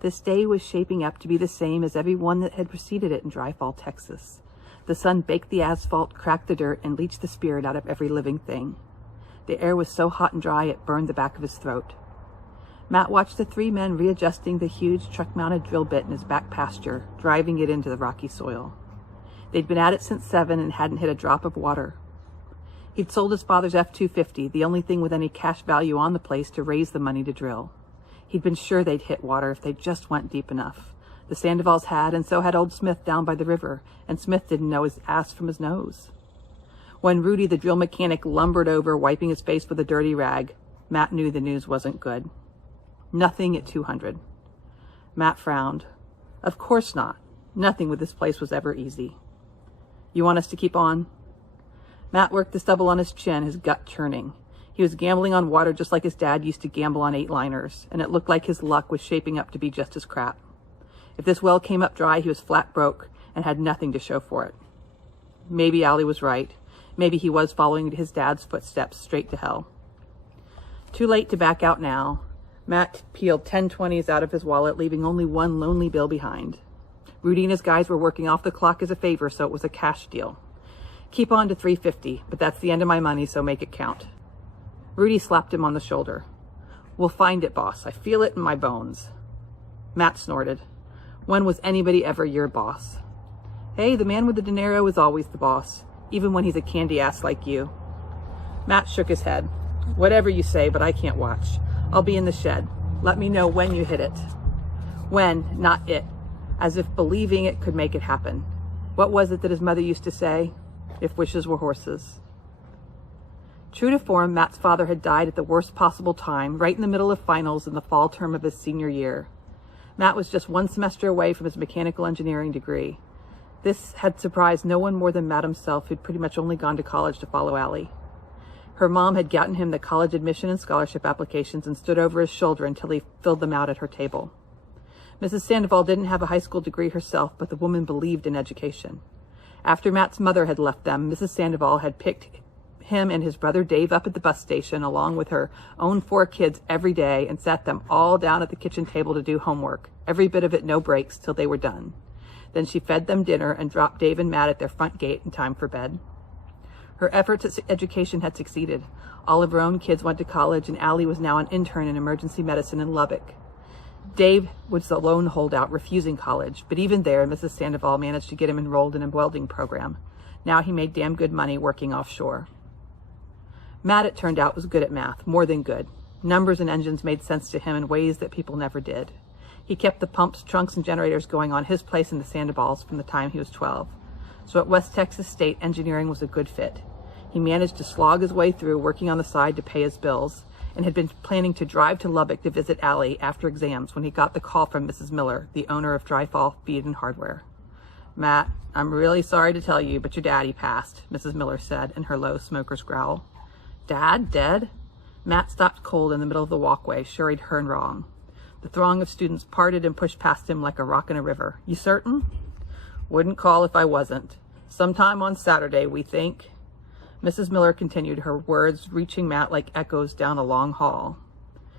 This day was shaping up to be the same as every one that had preceded it in Dryfall, Texas. The sun baked the asphalt, cracked the dirt, and leached the spirit out of every living thing. The air was so hot and dry it burned the back of his throat. Matt watched the three men readjusting the huge truck-mounted drill bit in his back pasture, driving it into the rocky soil. They'd been at it since 7 and hadn't hit a drop of water. He'd sold his father's F-250, the only thing with any cash value on the place, to raise the money to drill. He'd been sure they'd hit water if they just went deep enough. The Sandovals had, and so had old Smith down by the river, and Smith didn't know his ass from his nose. When Rudy, the drill mechanic, lumbered over, wiping his face with a dirty rag, Matt knew the news wasn't good. Nothing at 200. Matt frowned. Of course not. Nothing with this place was ever easy. You want us to keep on? Matt worked the stubble on his chin, his gut churning. He was gambling on water just like his dad used to gamble on 8-liners, and it looked like his luck was shaping up to be just as crap. If this well came up dry, he was flat broke and had nothing to show for it. Maybe Allie was right. Maybe he was following his dad's footsteps straight to hell. Too late to back out now. Matt peeled 10/20s out of his wallet, leaving only one lonely bill behind. Rudy and his guys were working off the clock as a favor, so it was a cash deal. Keep on to $350, but that's the end of my money, so make it count. Rudy slapped him on the shoulder. We'll find it, boss. I feel it in my bones. Matt snorted. When was anybody ever your boss? Hey, the man with the dinero is always the boss, even when he's a candy ass like you. Matt shook his head. Whatever you say, but I can't watch. I'll be in the shed. Let me know when you hit it. When, not it. As if believing it could make it happen. What was it that his mother used to say? If wishes were horses. True to form, Matt's father had died at the worst possible time, right in the middle of finals in the fall term of his senior year. Matt was just 1 semester away from his mechanical engineering degree. This had surprised no one more than Matt himself, who'd pretty much only gone to college to follow Allie. Her mom had gotten him the college admission and scholarship applications and stood over his shoulder until he filled them out at her table. Mrs. Sandoval didn't have a high school degree herself, but the woman believed in education. After Matt's mother had left them, Mrs. Sandoval had picked him and his brother Dave up at the bus station along with her own 4 kids every day and sat them all down at the kitchen table to do homework, every bit of it no breaks till they were done. Then she fed them dinner and dropped Dave and Matt at their front gate in time for bed. Her efforts at education had succeeded. All of her own kids went to college, and Allie was now an intern in emergency medicine in Lubbock. Dave was the lone holdout, refusing college, but even there, Mrs. Sandoval managed to get him enrolled in a welding program. Now he made damn good money working offshore. Matt, it turned out, was good at math, more than good. Numbers and engines made sense to him in ways that people never did. He kept the pumps, trunks, and generators going on his place in the Sandovals from the time he was 12. So at West Texas State, engineering was a good fit. He managed to slog his way through, working on the side to pay his bills, and had been planning to drive to Lubbock to visit Allie after exams when he got the call from Mrs. Miller, the owner of Dryfall Feed and Hardware. Matt, I'm really sorry to tell you, but your daddy passed, Mrs. Miller said in her low smoker's growl. Dad, dead? Matt stopped cold in the middle of the walkway, sure he'd heard wrong. The throng of students parted and pushed past him like a rock in a river. You certain? Wouldn't call if I wasn't. Sometime on Saturday, we think. Mrs. Miller continued, her words reaching Matt like echoes down a long hall.